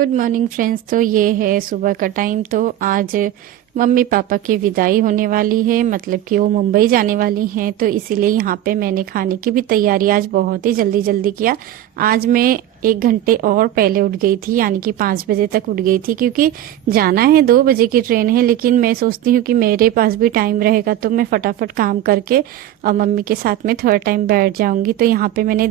Good morning friends. तो ये है सुबह का टाइम। तो आज मम्मी पापा की विदाई होने वाली है, मतलब कि वो मुंबई जाने वाली हैं। तो इसीलिए यहाँ पे मैंने खाने की भी तैयारी आज बहुत ही जल्दी जल्दी किया। आज मैं 1 घंटे और पहले उठ गई थी, यानी कि 5 बजे तक उठ गई थी, क्योंकि जाना है 2 बजे की ट्रेन है। लेकिन मैं सोचती हूँ कि मेरे पास भी टाइम रहेगा तो मैं फटाफट काम करके और मम्मी के साथ में थोड़ा टाइम बैठ जाऊंगी। तो यहाँ पे मैंने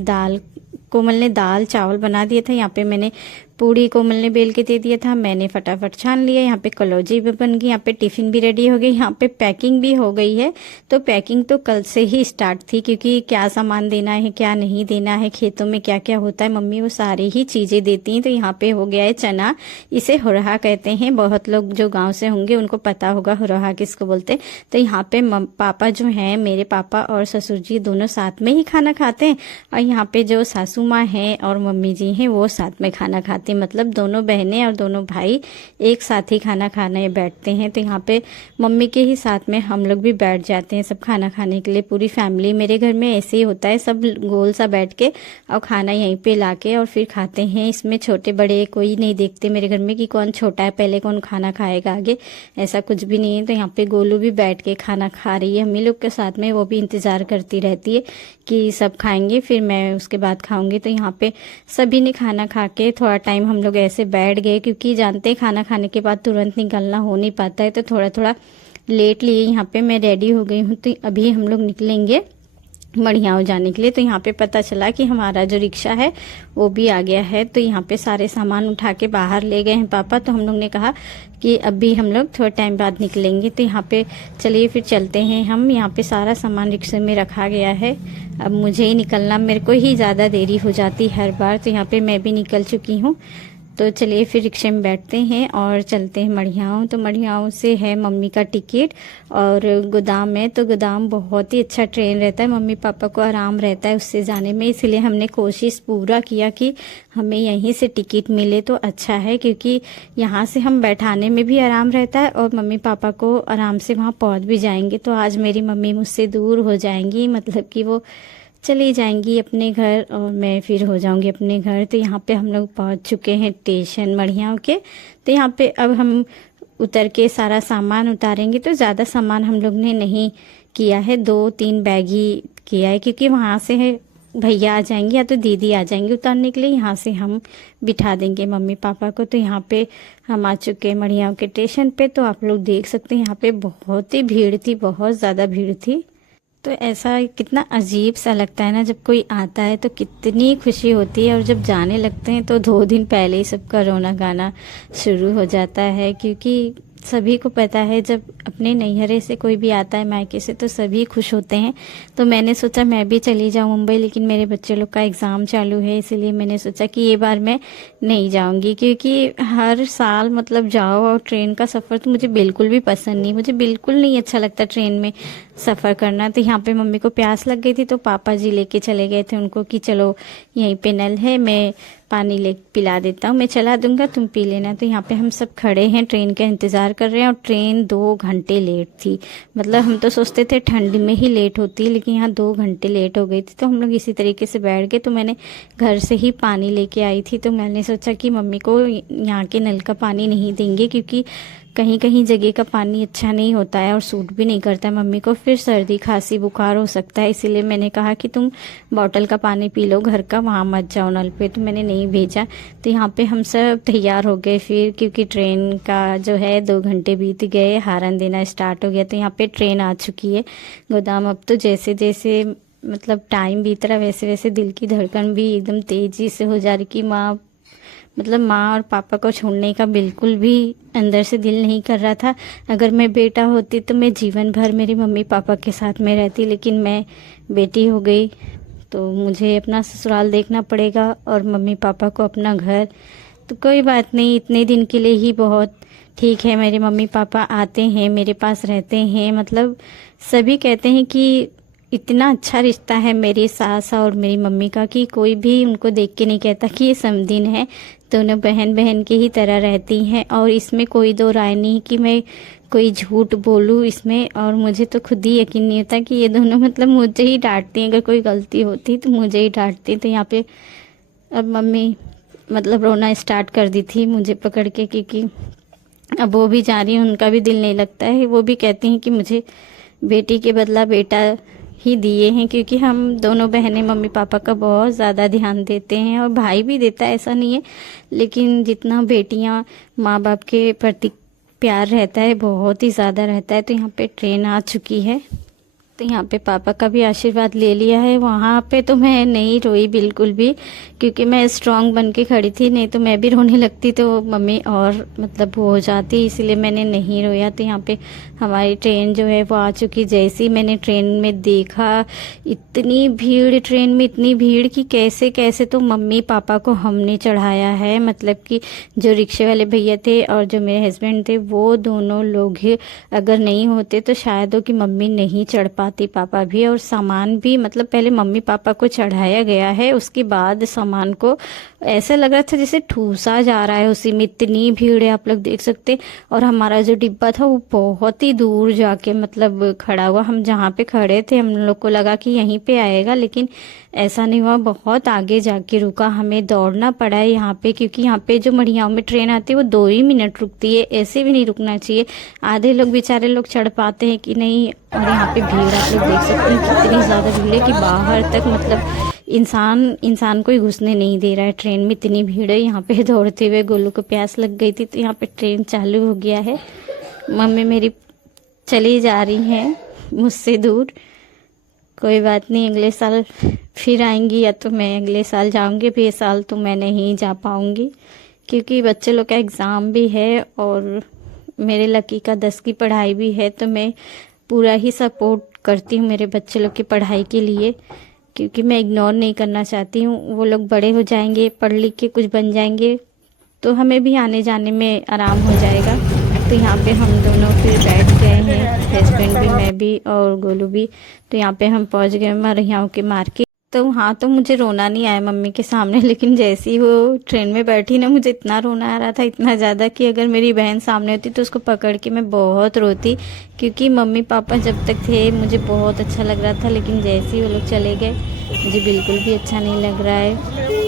कोमल ने दाल चावल बना दिए थे। यहाँ पे मैंने पूड़ी कोमल ने बेल के दे दिया था, मैंने फटाफट छान लिया। यहाँ पे कलौजी भी बन गई, यहाँ पे टिफिन भी रेडी हो गई, यहाँ पे पैकिंग भी हो गई है। तो पैकिंग तो कल से ही स्टार्ट थी, क्योंकि क्या सामान देना है क्या नहीं देना है, खेतों में क्या क्या होता है, मम्मी वो सारी ही चीजें देती हैं। तो यहाँ पे हो गया है चना, इसे हुरहा कहते हैं। बहुत लोग जो गाँव से होंगे उनको पता होगा हुरहा किसको बोलते हैं। तो यहाँ पे पापा जो हैं, मेरे पापा और ससुर जी दोनों साथ में ही खाना खाते हैं, और यहाँ पे जो सासू माँ हैं और मम्मी जी हैं वो साथ में खाना खाते हैं। मतलब दोनों बहनें और दोनों भाई एक साथ ही खाना खाने बैठते हैं। तो यहाँ पे मम्मी के ही साथ में हम लोग भी बैठ जाते हैं सब खाना खाने के लिए। पूरी फैमिली मेरे घर में ऐसे ही होता है, सब गोल सा बैठ के और खाना यहीं पे लाके और फिर खाते हैं। इसमें छोटे बड़े कोई नहीं देखते मेरे घर में कि कौन छोटा है पहले, कौन खाना खाएगा आगे, ऐसा कुछ भी नहीं है। तो यहाँ पे गोलू भी बैठ के खाना खा रही है हम लोग के साथ में, वो भी इंतजार करती रहती है कि सब खाएंगे फिर मैं उसके बाद खाऊंगी। तो यहाँ पे सभी ने खाना खा के थोड़ा टाइम हम लोग ऐसे बैठ गए, क्योंकि जानते हैं खाना खाने के बाद तुरंत निकलना हो नहीं पाता है। तो थोड़ा थोड़ा लेट लिए। यहाँ पे मैं रेडी हो गई हूँ, तो अभी हम लोग निकलेंगे मढ़ियाव जाने के लिए। तो यहाँ पे पता चला कि हमारा जो रिक्शा है वो भी आ गया है। तो यहाँ पे सारे सामान उठा के बाहर ले गए हैं पापा। तो हम लोग ने कहा कि अभी हम लोग थोड़ा टाइम बाद निकलेंगे। तो यहाँ पे चलिए फिर चलते हैं हम। यहाँ पे सारा सामान रिक्शे में रखा गया है। अब मुझे ही निकलना, मेरे को ही ज़्यादा देरी हो जाती हर बार। तो यहाँ पे मैं भी निकल चुकी हूँ। तो चलिए फिर रिक्शे में बैठते हैं और चलते हैं मढ़ियाव। तो मढ़ियाव से है मम्मी का टिकट, और गोदाम है। तो गोदाम बहुत ही अच्छा ट्रेन रहता है, मम्मी पापा को आराम रहता है उससे जाने में। इसलिए हमने कोशिश पूरा किया कि हमें यहीं से टिकट मिले तो अच्छा है, क्योंकि यहाँ से हम बैठाने में भी आराम रहता है और मम्मी पापा को आराम से वहाँ पहुँच भी जाएंगे। तो आज मेरी मम्मी मुझसे दूर हो जाएंगी, मतलब कि वो चली जाएंगी अपने घर और मैं फिर हो जाऊंगी अपने घर। तो यहाँ पे हम लोग पहुँच चुके हैं स्टेशन मढ़ियाव के। तो यहाँ पे अब हम उतर के सारा सामान उतारेंगे। तो ज़्यादा सामान हम लोग ने नहीं किया है, 2-3 बैग ही किया है, क्योंकि वहाँ से है भैया आ जाएंगे या तो दीदी आ जाएंगे उतारने के लिए, यहाँ से हम बिठा देंगे मम्मी पापा को। तो यहाँ पे हम आ चुके हैं मढ़ियाव के स्टेशन पे। तो आप लोग देख सकते हैं यहाँ पे बहुत ही भीड़ थी, बहुत ज़्यादा भीड़ थी। तो ऐसा कितना अजीब सा लगता है ना, जब कोई आता है तो कितनी खुशी होती है, और जब जाने लगते हैं तो 2 दिन पहले ही सबका रोना गाना शुरू हो जाता है। क्योंकि सभी को पता है जब अपने नैहरे से कोई भी आता है मायके से तो सभी खुश होते हैं। तो मैंने सोचा मैं भी चली जाऊँ मुंबई, लेकिन मेरे बच्चे लोग का एग्ज़ाम चालू है, इसीलिए मैंने सोचा कि ये बार मैं नहीं जाऊंगी। क्योंकि हर साल मतलब जाओ, और ट्रेन का सफ़र तो मुझे बिल्कुल भी पसंद नहीं, मुझे बिल्कुल नहीं अच्छा लगता ट्रेन में सफ़र करना। तो यहाँ पे मम्मी को प्यास लग गई थी, तो पापा जी लेके चले गए थे उनको कि चलो यहीं पे नल है, मैं पानी ले पिला देता हूँ, मैं चला दूंगा तुम पी लेना। तो यहाँ पे हम सब खड़े हैं, ट्रेन का इंतज़ार कर रहे हैं, और ट्रेन 2 घंटे लेट थी। मतलब हम तो सोचते थे ठंड में ही लेट होती है, लेकिन यहाँ 2 घंटे लेट हो गई थी। तो हम लोग इसी तरीके से बैठ गए। तो मैंने घर से ही पानी लेके आई थी। तो मैंने सोचा कि मम्मी को यहाँ के नल का पानी नहीं देंगे, क्योंकि कहीं कहीं जगह का पानी अच्छा नहीं होता है और सूट भी नहीं करता है मम्मी को, फिर सर्दी खांसी बुखार हो सकता है। इसीलिए मैंने कहा कि तुम बॉटल का पानी पी लो घर का, वहाँ मत जाओ नल पे। तो मैंने नहीं भेजा। तो यहाँ पे हम सब तैयार हो गए फिर, क्योंकि ट्रेन का जो है 2 घंटे बीत गए, हारन देना स्टार्ट हो गया। तो यहाँ पे ट्रेन आ चुकी है गोदाम। अब तो जैसे जैसे मतलब टाइम बीत रहा वैसे वैसे दिल की धड़कन भी एकदम तेजी से हो जा रही कि माँ और पापा को छोड़ने का बिल्कुल भी अंदर से दिल नहीं कर रहा था। अगर मैं बेटा होती तो मैं जीवन भर मेरे मम्मी पापा के साथ में रहती, लेकिन मैं बेटी हो गई तो मुझे अपना ससुराल देखना पड़ेगा और मम्मी पापा को अपना घर। तो कोई बात नहीं, इतने दिन के लिए ही बहुत ठीक है। मेरे मम्मी पापा आते हैं मेरे पास रहते हैं, मतलब सभी कहते हैं कि इतना अच्छा रिश्ता है मेरी सास और मेरी मम्मी का कि कोई भी उनको देख के नहीं कहता कि ये समधिन है। दोनों बहन बहन की ही तरह रहती हैं, और इसमें कोई दो राय नहीं कि मैं कोई झूठ बोलूँ इसमें। और मुझे तो खुद ही यकीन नहीं होता कि ये दोनों मतलब मुझे ही डांटती हैं, अगर कोई गलती होती तो मुझे ही डांटती। तो यहाँ पे अब मम्मी मतलब रोना स्टार्ट कर दी थी मुझे पकड़ के, क्योंकि अब वो भी जा रही हैं, उनका भी दिल नहीं लगता है। वो भी कहती हैं कि मुझे बेटी के बदला बेटा ही दिए हैं, क्योंकि हम दोनों बहनें मम्मी पापा का बहुत ज़्यादा ध्यान देते हैं, और भाई भी देता है, ऐसा नहीं है, लेकिन जितना बेटियां माँ बाप के प्रति प्यार रहता है बहुत ही ज़्यादा रहता है। तो यहाँ पे ट्रेन आ चुकी है, तो यहाँ पे पापा का भी आशीर्वाद ले लिया है। वहाँ पे तो मैं नहीं रोई बिल्कुल भी, क्योंकि मैं स्ट्रांग बन के खड़ी थी, नहीं तो मैं भी रोने लगती तो मम्मी और मतलब वो हो जाती, इसलिए मैंने नहीं रोया। तो यहाँ पे हमारी ट्रेन जो है वो आ चुकी। जैसे ही मैंने ट्रेन में देखा, इतनी भीड़ ट्रेन में, इतनी भीड़ कि कैसे कैसे तो मम्मी पापा को हमने चढ़ाया है। मतलब कि जो रिक्शे वाले भैया थे और जो मेरे हस्बैंड थे, वो दोनों लोग ही अगर नहीं होते तो शायद हो कि मम्मी नहीं चढ़ पाती, पापा भी। और सामान भी, मतलब पहले मम्मी पापा को चढ़ाया गया है, उसके बाद सामान को ऐसा लग रहा था जैसे ठूसा जा रहा है, उसी में इतनी भीड़ है, आप लोग देख सकते। और हमारा जो डिब्बा था वो बहुत ही दूर जाके मतलब खड़ा हुआ। हम जहाँ पे खड़े थे हम लोग को लगा कि यहीं पे आएगा, लेकिन ऐसा नहीं हुआ, बहुत आगे जाके रुका। हमें दौड़ना पड़ा है यहाँ पे, क्योंकि यहाँ पे जो मढ़ियाओं में ट्रेन आती है वो 2 ही मिनट रुकती है, ऐसे भी नहीं रुकना चाहिए। आधे लोग बेचारे लोग चढ़ पाते हैं कि नहीं। और यहाँ पे भीड़ आप लोग देख सकते हैं कितनी ज़्यादा भीड़ है कि बाहर तक मतलब इंसान को ही घुसने नहीं दे रहा है ट्रेन में, इतनी भीड़ है। यहाँ पे दौड़ते हुए गोलू को प्यास लग गई थी, तो यहाँ पे ट्रेन चालू हो गया है। मम्मी मेरी चली जा रही हैं मुझसे दूर, कोई बात नहीं, अगले साल फिर आएंगी, या तो मैं अगले साल जाऊंगी, फिर साल तो मैं नहीं जा पाऊंगी, क्योंकि बच्चे लोग का एग्ज़ाम भी है और मेरे लकी का 10 की पढ़ाई भी है। तो मैं पूरा ही सपोर्ट करती हूँ मेरे बच्चे लोग की पढ़ाई के लिए, क्योंकि मैं इग्नोर नहीं करना चाहती हूँ। वो लोग बड़े हो जाएंगे, पढ़ लिख के कुछ बन जाएंगे, तो हमें भी आने जाने में आराम हो जाएगा। तो यहाँ पे हम दोनों फिर बैठ गए हैं, हस्बैंड भी, मैं भी और गोलू भी। तो यहाँ पे हम पहुँच गए मरियाओं के मार्केट। तो हाँ, तो मुझे रोना नहीं आया मम्मी के सामने, लेकिन जैसे ही वो ट्रेन में बैठी ना, मुझे इतना रोना आ रहा था, इतना ज़्यादा कि अगर मेरी बहन सामने होती तो उसको पकड़ के मैं बहुत रोती। क्योंकि मम्मी पापा जब तक थे मुझे बहुत अच्छा लग रहा था, लेकिन जैसे ही वो लोग चले गए मुझे बिल्कुल भी अच्छा नहीं लग रहा है।